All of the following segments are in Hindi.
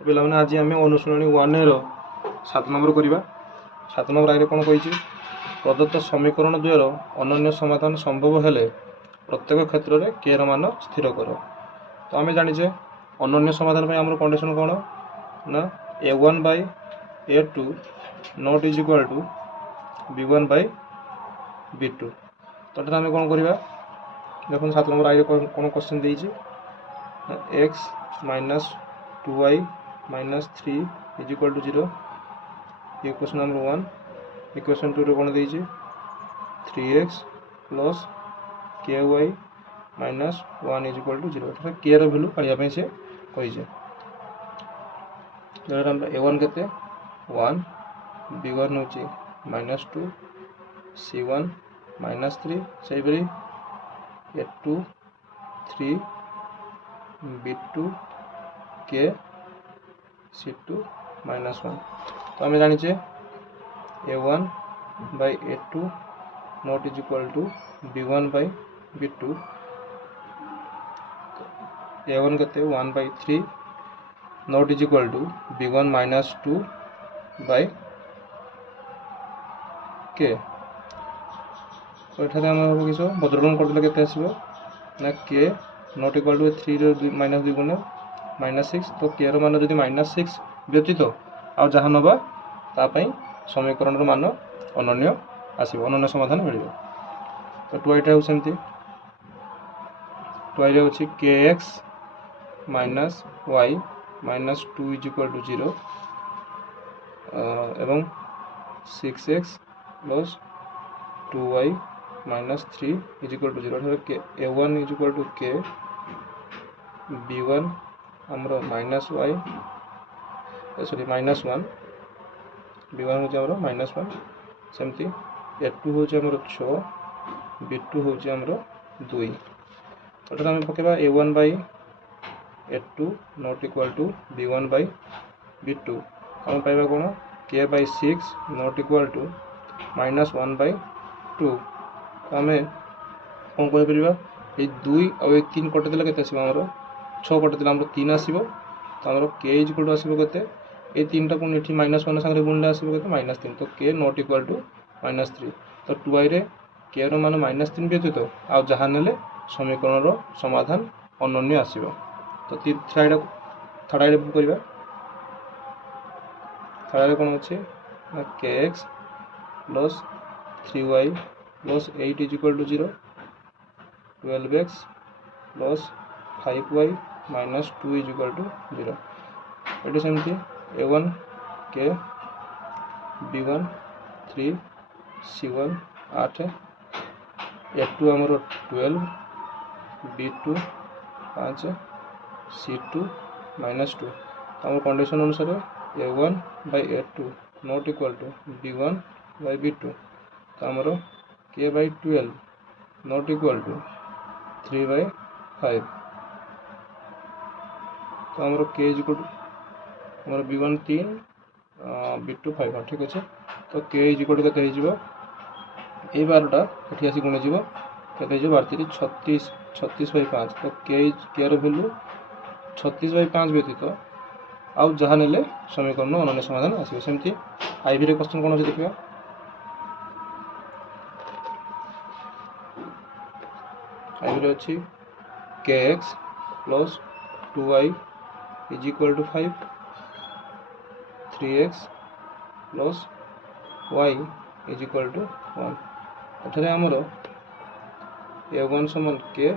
पे आज आम अनुशीलनी 1 7 नंबर करवा 7 नंबर आगे कौन कही प्रदत्त समीकरण द्वयर अनन्य समाधान संभव हेले प्रत्येक क्षेत्र में के मान स्थिर कर। तो आम जाचे अनन्य समाधान आम कंडीशन कौन ना a1 by a2 not is equal to b1 by b2। तो आम कौन करवा देखो 7 नंबर आगे कौन क्वेश्चन देती x minus 2y minus 3 is equal to 0 ये क्वेश्चन नंबर 1। इक्वेशन 2 रे कौन देती 3x plus ky minus 1 is equal to 0 के वैल्यू काढ़ा से कही a1 के 1 b1 हूँ माइनस 2 c1 माइनस 3 से a2 3 b2 के c2 माइनस 1। तो आम जाचे a1 by a2 not is equal to b1 by b2। a1 के 1 by 3 not is equal to b1 minus 2 by के। तो ये आम किस बदलन करदे के ना के नॉट इक्वल टू 3 माइनस 2 गुणे माइनस 6। तो के मान जब माइनस 6 व्यतीत आ जहाँ नवा तापाई समीकरण मान अनन्य आसो अनन्य समाधान मिल। तो टुआईटा हो सेमती टुआईरे अच्छी k x minus y minus 2 is equal to 0 एवं 6x plus 2y minus 3 is equal to 0 a1 is equal to k b1 आमर minus Y sorry minus 1 b1 हूँ माइनस 1 सेमती a2 हूँ 6 b2 हूँ 2। तो आम पकेबा a1 by a2 not equal to b1 by b2 आम पाइबा कौन k by 6 not equal to minus 1 by 2। आम कौन कहीपर ये 2 और 3 कटिदेले के आमर 6 कटिदेले आमर 3 आसो। तो आमर के इज इक्वल टू आसो के ये 3टा पुणी ये माइनस 1 सागर गुणले आसो के माइनस 3। तो के नॉट इक्वल टू माइनस 3। तो टुआईरे के मान माइनस 3 व्यतीत आ जहाँ ने समीकरण समाधान अनन्य आसो। तो थर्ड आइडिया करवा थर्ड आइडिया कौन अच्छे ना k x plus 3y plus 8 is equal to 0 12x plus 5y minus 2 is equal to 0। ये सेमती a1 के b1 3 c1 8 a2 आमर 12 b2 5 c2 माइनस 2। आम कंडीशन अनुसार a1 by a2 not equal to b1 by b2। तो आमर k by 12 not equal to 3 by 5। तो आमर k इज इक्वल टू आमर b1 3 b2 5 हाँ ठीक अच्छे। तो k इज इक्वल टू ये 12टा ये आसी गुणी जीव के 12 36 36 by 5। तो के वैल्यू 36 by 5 व्यतीत आउ जहाँ ने समीकरण अनन्य समाधान आसो। सेमती आईवी रे क्वेश्चन कौन अच्छे देखा आईवी रे अच्छी k x plus 2y is equal to 5 3x plus y is equal to 1। एठारे आमर a1 समान के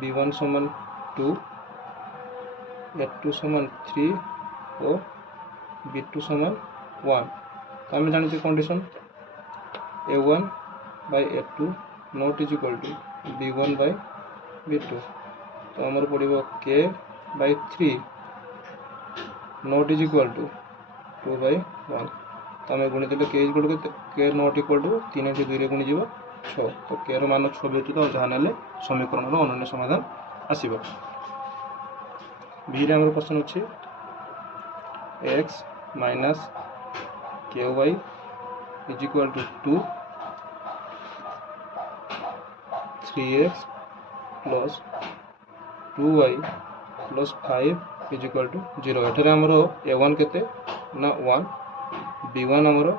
b1 समान 2 a2 समान 3 और b2 समान 1। तो आम जानी condition a1 by a2 not is equal to b1 by b2। तो आमर पड़ो k by 3 not is equal to 2 by 1। तो आम गुणी देते के equal to k not equal to 3 से 2 गुणी जीव 6। तो के मान 6 व्यतीत जहाँ ने समीकरण अनन्य समाधान आसो। बी आम क्वेश्चन अच्छे x minus k y is equal to 2 3x plus 2y plus 5 is equal to 0 एठारे हमर a1 केते ना 1 b1 हमर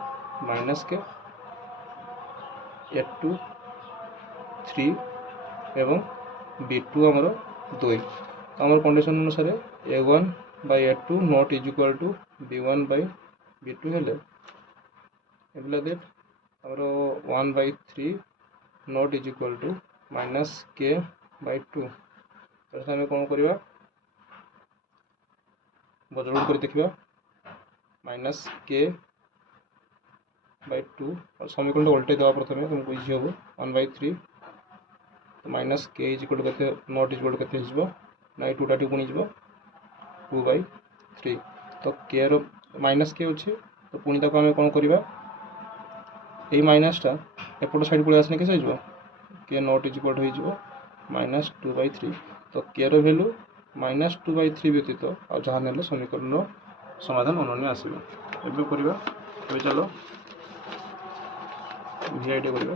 माइनस के a2 3 एवं b2 हमर 2 तो हमर कंडीशन अनुसार a1 by a2 not is equal to b1 by b2 हेले एबला दैट हमर 1 by 3 not is equal to minus k by 2 तो हम कोन करबा बदल कर देखिबा माइनस k by 2 और समीकरण उल्टे देवा प्रथमे तुमको इजी हो 1 by 3 तो minus k is equal to not is equal to केते हिजबो ना 2 टा गुणी हिजबो 2 by 3 तो k रो माइनस k अछि तो पुनी तक हम कोन करबा ए माइनस टा एपट साइड पळे आसने के हिजबो k not is equal to हिजबो माइनस 2 by 3 तो k रो वैल्यू माइनस 2 by 3 व्यतीत और जहाँ नेले समीकरण समाधान अनन्य आसबो एबे करबा एबे चलो vi टे करबा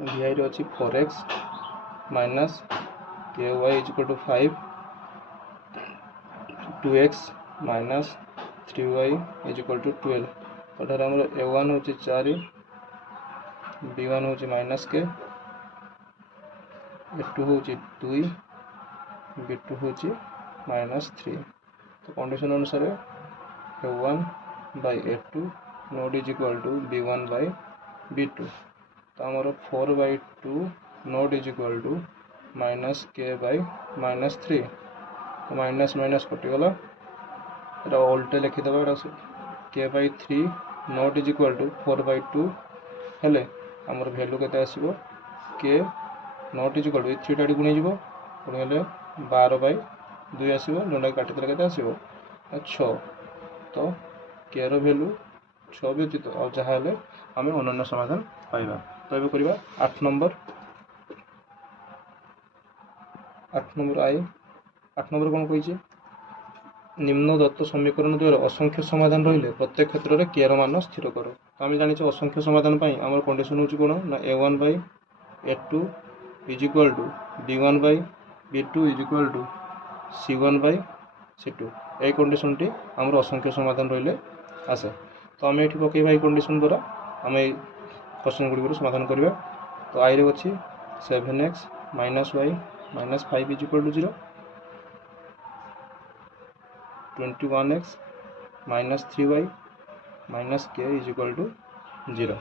vi रे अछि 4x minus ky is equal to 5 2x minus 3y is equal to 12 तो धर हमर a1 होछि 4 b1 होछि माइनस के a2 होछि 2 b2 होछि माइनस 3 तो कंडीशन अनुसार a1 by a2 not is equal to b1 by b2 तो हमर 4 by 2 नॉट is equal to minus k by minus 3 तो माइनस माइनस कटि गला एटा उल्टे लिखि दबा एटा k by 3 not is equal to 4 by 2 हेले हमर वैल्यू केते आसीबो k not is equal to 3 टा गुणी जिवो पुणी हेले 12 by 2 आसीबो जोंडा काटि देले केते आसीबो 6 तो k रो वैल्यू 6 व्यतीत और जहा हेले हमें अनन्य समाधान पाइबा तो एबे करिबा 8 नंबर आई 8 नंबर कोन कहि छै निम्न दत्त समीकरण द्वारा असंख्य समाधान रहिले प्रत्येक क्षेत्र रे k रो मान स्थिर करो तो हम जानि छै असंख्य समाधान पई हमर कंडीशन होछि कोन ना a1 by a2 is equal to b1 by b2 is equal to c1 by c2 ए कंडीशन टी हमर असंख्य समाधान रहिले आसे तो हम एठी पकेबा ए कंडीशन द्वारा हम ए क्वेश्चन गुडी समाधान करबा तो आई रे अछि 7x minus y minus 5 is equal to 0 21x minus 3y minus k is equal to 0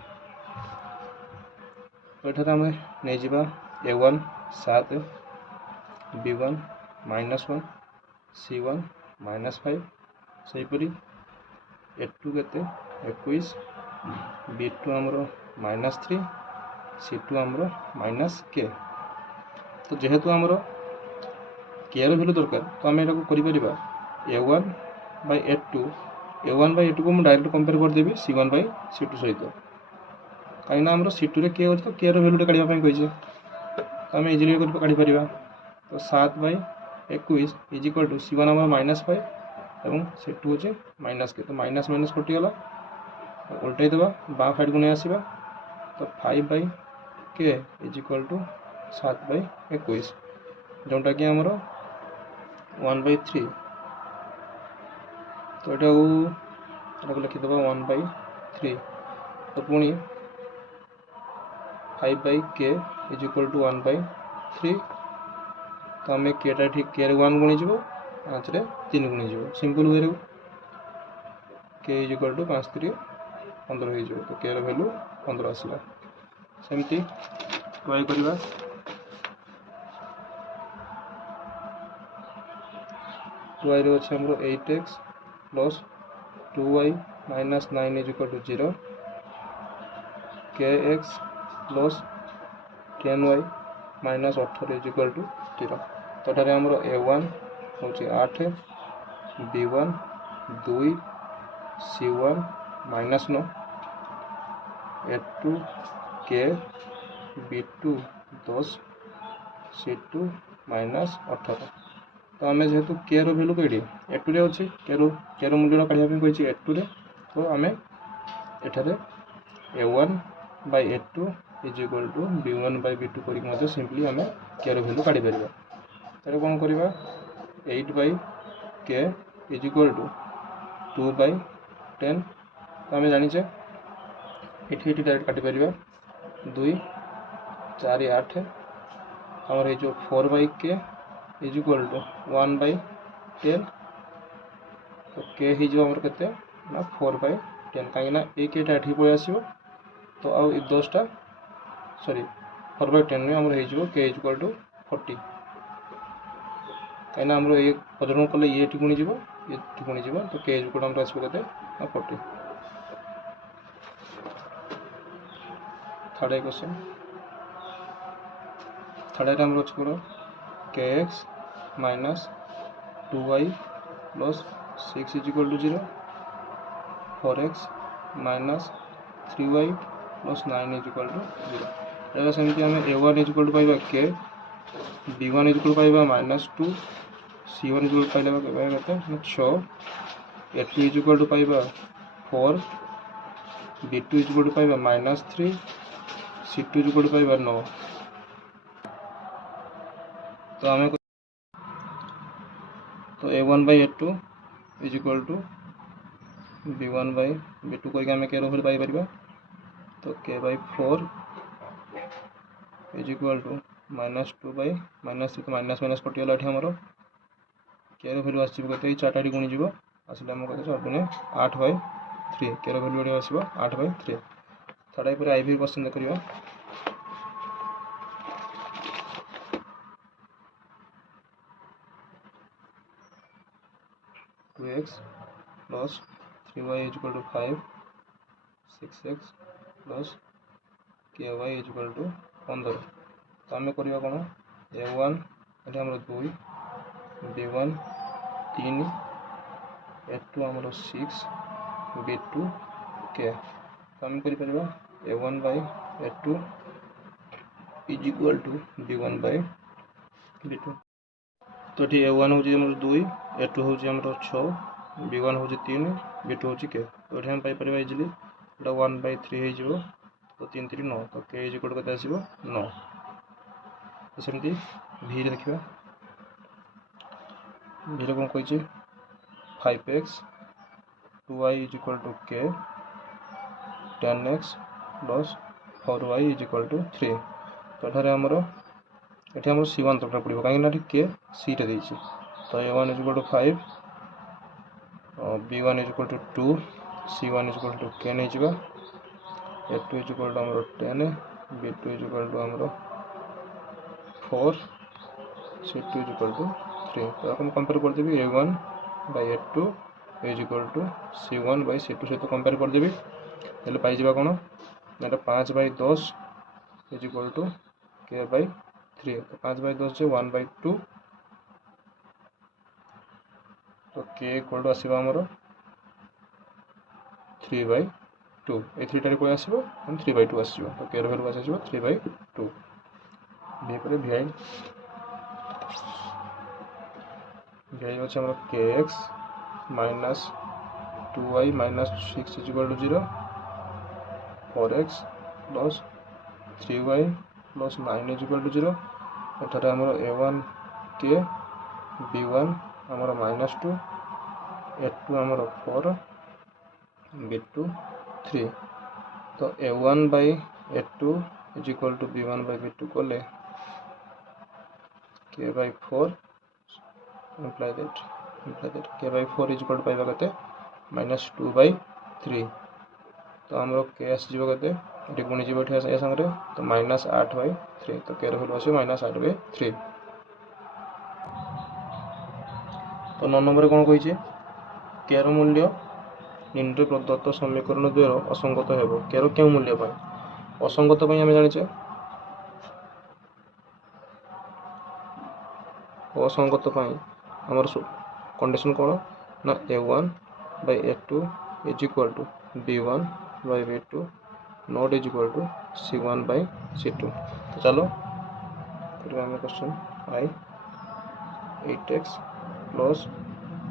तो एठारे हम नै जिबा a1 7 b1 minus 1 c1 minus 5 सेहीपरि a2 केते 21 b2 हमरो minus 3 c2 हमरो minus k तो जेहेतु हमरो k रो वैल्यू दरकार तो हम एटा को करि परिबा a1 by a2 को हम डायरेक्ट कंपेयर कर देबी c1 by c2 सहित काइना हमरो c2 रे k अछि तो k रो वैल्यू काढिबा पय कहिजे तो हम इजीली कर काढि परिबा तो 7 by 21 is equal to c1 हमर -5 एवं c2 होचे -k तो माइनस माइनस कटि गला उल्टाई देबा बा साइड गुने आसीबा तो 5 by k is equal to 7 by 21 जोंटा कि हमरो 1 by 3 तो एटा को लिखि देबा 1 by 3 तो पुनी 5 by k is equal to 1 by 3 तो हमें k टा ठीक k रे 1 गुणी जिवो 5 रे 3 गुणी जिवो सिंपल वे रे k इज इक्वल टू 5 3 15 हो जिवो तो k रो वैल्यू 15 आसीला सेमती ट्राई करबा y रे अछि हमरो 8x plus 2y minus 9 is equal to 0 kx plus 10y minus 18 is equal to 0 तो ठारे हमरो a1 होची 8 b1 2 c1 minus 9 a2 k b2 10 c2 minus 18 तो आमे जेहेतु k रो वैल्यू केडी a2 रे अछि k रो मूल्य काढिया पे कहछि a2 रे तो आमे एठारे a1 by a2 is equal to b1 by b2 करके सिंपली आम के वैल्यू काढ़ी पार। तार कौन करवा 8 बाय के इज इक्वल टू 2 बाय 10 तो आम जाचे ये डायरेक्ट काटी पार 2 4 8 आमर ये 4 बाय के इज इक्वल टू 1 बाय 10 तो के होमर के 4 बाय 10 कहीं एक ये पलि आसो तो आउ 10टा सॉरी 4 बाय 10 में आमर हो के इज इक्वल टू 40 कहीं आमर ये पदन कले ये गुणीज ये गुणीज तो के इज इक्वल टू आसो के 40। थर्ड क्वेश्चन थर्ड आम अच्छे k x minus 2y plus 6 is equal to 0 4x minus 3y plus 9 is equal to 0 सेमती आम a1 इज इक्वल टू पाइबा के b1 इज इक्वल टू पाइबा माइनस 2 c1 इज इक्वल पाइबा के 6 a2 इज इक्वल टू पाइबा 4 b2 इज इक्वल टू पाइबा minus 3 c2 is equal to पाइबा 9 तो आम तो a1 by a2 is equal to b1 by b2 करके आम के वैल्यू पाई परिबा तो k by 4 is equal to minus 2 by minus 3 minus minus कटिगला ये आमर के वैल्यू आसो के 4टा गुणीज आसले आम कहते 8 बाय 3 के वैल्यू आसो 8 बाय 3। थर्ड पर IV क्वेश्चन देखा 2x plus 3y is equal to 5 6x plus ky is equal to 15 तो आम करवा कौन a1 ये आम 2 b1 3 a2 आम 6 b2 k तो आम कर a1 by a2 is equal to b1 by b2 तो ये a1 हूँ 2 a2 हूँ 6 b1 हूँ 3 b2 हूँ के तो ये हम पाइपर इजिली 1 बाय 3 हो तो 3 3 9 तो के इज इक्वल टू आसो 9 तो सेमती भी देखा भी कौन कही 5x 2y is equal to के 10x plus 4y is equal to 3 तो ये आमर ये आम C1 तरफ पड़ो कहीं के सीटा देती तो a1 is equal to 5 b1 is equal to 2 c1 is equal to k नहीं जा a2 इज इक्वल टू आमर 10 b2 इज इक्वल टू आमर 4 c2 इज इक्वल टू 3 तो आप कंपेयर करदेवी a1 by a2 is equal to c1 by c2 सहित कंपेयर करदेवी हेल्ले पाइबा कौन ना 5 by 10 is equal to k by 3 तो 5 बाय 10 जो 1 बाय 2 तो k इक्वल टू आसो आमर 3 बाय 2 ये 3 कोई आसो 3 बाय 2 आसो तो k वैल्यू आसो 3 बाय 2 भी पर vi अच्छे आम kx minus 2y minus 6 is equal to 0 4x plus 3y plus 9 is equal to 0 एठार आमर a1 के b1 आमर माइनस 2 a2 आमर 4 b2 3 तो a1 by a2 is equal to b1 by b2 कले k by 4 imply that k by 4 is equal to पाइबा के माइनस 2 बाय 3 तो आम के आसो के ये गुणीज ये सागर तो माइनस 8 बाय 3 तो के वैल्यू आसो माइनस 8 बाय 3 तो 9 नंबर कौन कही के मूल्य निम्न प्रदत्त समीकरण द्वारा असंगत हो के क्यों मूल्य असंगत आम जाने असंगत आमर कंडीशन कौन ना a1 by a2 is equal to b1 by b2 not is equal to c1 by c2 तो चलो question I 8x plus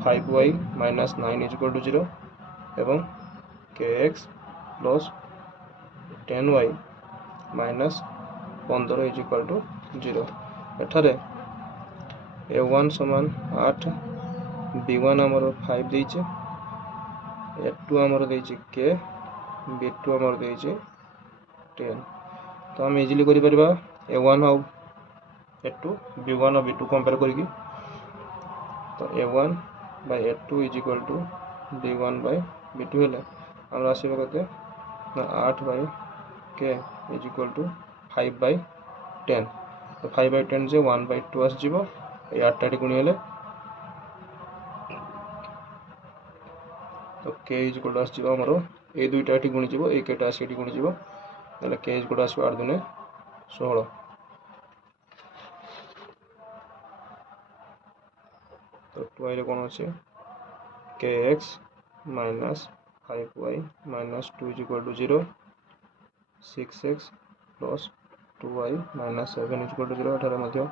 5y minus 9 is equal to 0 एवं kx plus 10y minus 15 is equal to 0 एठारे a1 समान 8 b1 आमर 5 देइचे a2 आमर देइचे k b2 आमर देइचे 10 तो हम इजीली करि परबा a1 और a2 b1 और b2 कंपेयर करिकी तो a1 by a2 is equal to b1 by b2 हेले हमरा आसीबो कते 8 by k is equal to 5 by 10 तो 5 by 10 जे 1 by 2 आस जीवो ए 8 टाटी गुणी हेले तो k is equal to आस जीवो हमरो ए दुईटा एठी गुणी जीवो ए केटा आसी एठी गुणी जीवो ताले k is equal to आसीबो 8 दुने 16 तो 2 रे कोन अछि kx minus 5y minus 2 is equal to 0 6x plus 2y minus 7 is equal to 0 एठारे मध्य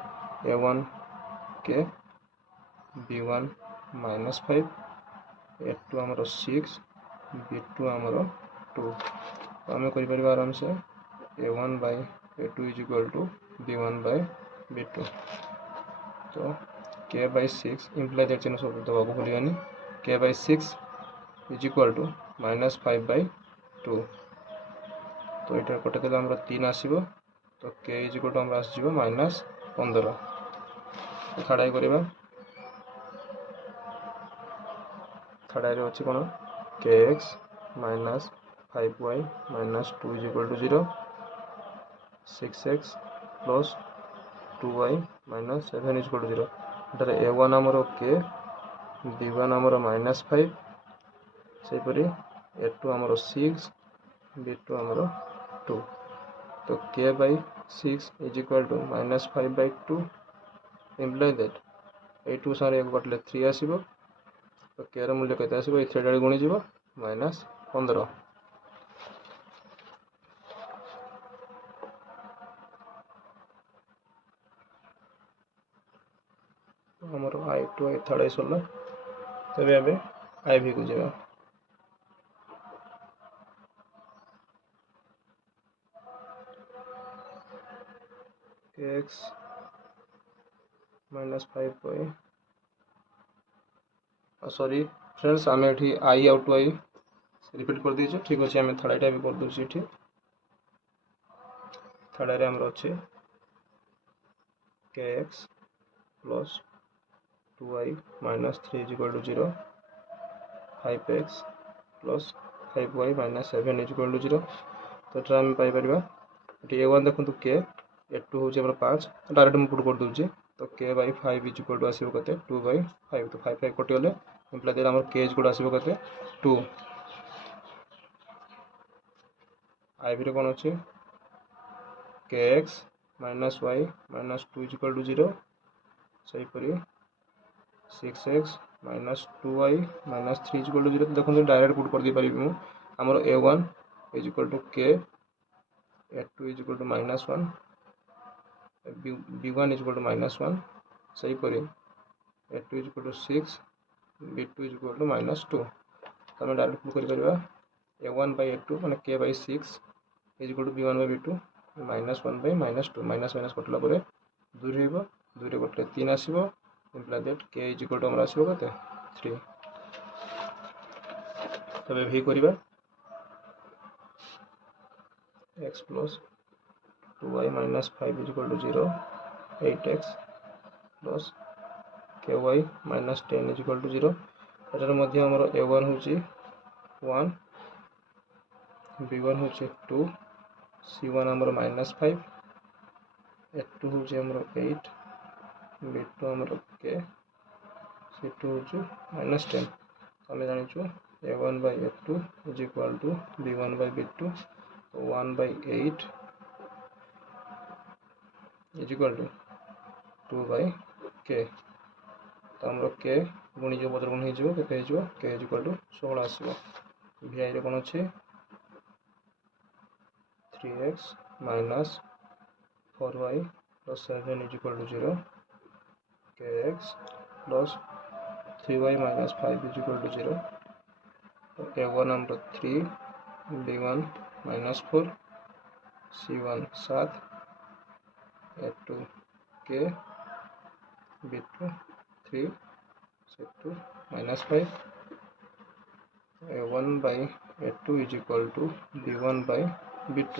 a1 k b1 minus 5 a2 हमरो 6 b2 हमरो 2 तो हमें करि परिबा आराम से a1 by a2 is equal to b1 by b2 तो k by 6 imply that चिन्ह सब दबा को भूलियानी k by 6 is equal to minus 5 by 2 तो इधर कटे देला हमरा 3 आसीबो तो k is equal to हमरा आसीबो minus 15 थर्ड करिबा थर्ड रे अछि कोन kx minus 5y minus 2 is equal to 0 6x plus 2y minus 7 is equal to 0 इधर a1 हमरो k b1 हमरो minus 5 से परी a2 हमरो 6 b2 हमरो 2 तो k by 6 is equal to minus 5 by 2 imply that a2 सारे एक बटले 3 आसीबो तो k ର मूल्य केते आसीबो ए 3 रे गुणी जीवो minus 15 तो हमरो i2 i थर्ड आइसला तबे आबे iv को जेबा kx minus 5y sorry friends आम एठी i आउट टू i रिपीट कर दीजिए ठीक अच्छे आम थर्ड भी कर दूसरी ठीक थर्ड रे हमर अच्छे kx plus 2y minus 3 is equal to 0 5x plus 5y minus 7 is equal to 0 तो एटा हम पाई परबा एटी a1 देखंतु k a2 होचे हमर 5 डायरेक्ट हम पुट कर दोचे तो k by 5 is equal to आसीबो कते 2 by 5 तो 5 5 कटि गले इम्प्लाई देला हमर k is equal to आसीबो कते 2 i रे कोन अछि kx minus y minus 2 is equal to 0 सही परी 6x minus 2y minus 3 is equal to 0 तो देखंतु डायरेक्ट पुट कर दी परिबी मु हमर a1 is equal to k a2 is equal to minus 1 b1 is equal to minus 1 सही परी a2 is equal to 6 b2 is equal to minus 2 तो हम डायरेक्ट पुट करि परबा a1 by a2 माने k by 6 is equal to b1 by b2 minus 1 by minus 2 minus minus कटला परे 2 रहइबो 2 रे कटले 3 आसीबो imply that k is equal to हमरा आसीबो कते 3 तबे भी करिबा x plus 2y minus 5 is equal to 0 8x plus ky minus 10 is equal to 0 एटार मध्य हमर a1 होची 1 b1 होची 2 c1 हमर minus 5 a2 होची हमर 8 b2 हमर k c2 होची minus 10 हमें जानि छु a1 by a2 is equal to b1 by b2 1 by 8 is equal to 2 by k तो हमरो k गुणी जो बदल गुणी जो केते हिजो k is equal to 16 आसीबो vi रे कोन अछि 3x minus 4y plus 7 is equal to 0 kx plus 3y minus 5 is equal to 0 तो a1 हमरो 3 b1 minus 4 C1 7 A2 K B2 3 C2 -5 A1 by A2 is equal to B1 by B2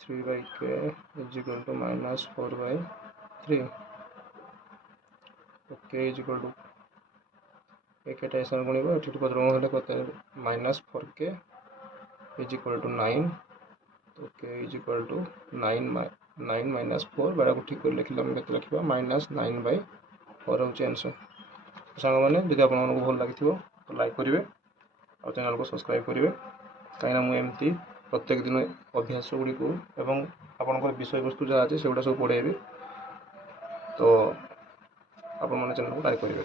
3 by K is equal to -4 by 3 K is equal to K ऐसा गुणिबा एठी पदरम हेले कते -4K is equal to 9 तो K is equal to 9 minus 4 बड़ा को ठीक कर लिखला हम केते लिखबा -9/4 होचे आंसर। सांग माने यदि आपन को भल लागिथिबो तो लाइक करिवे और चैनल को सब्सक्राइब करिवे काइना मु एमती प्रत्येक दिन अभ्यास गुडी को एवं आपन को विषय वस्तु जा আছে সেগুলা सब पढाइबे तो आपन माने चैनल को लाइक करिवे।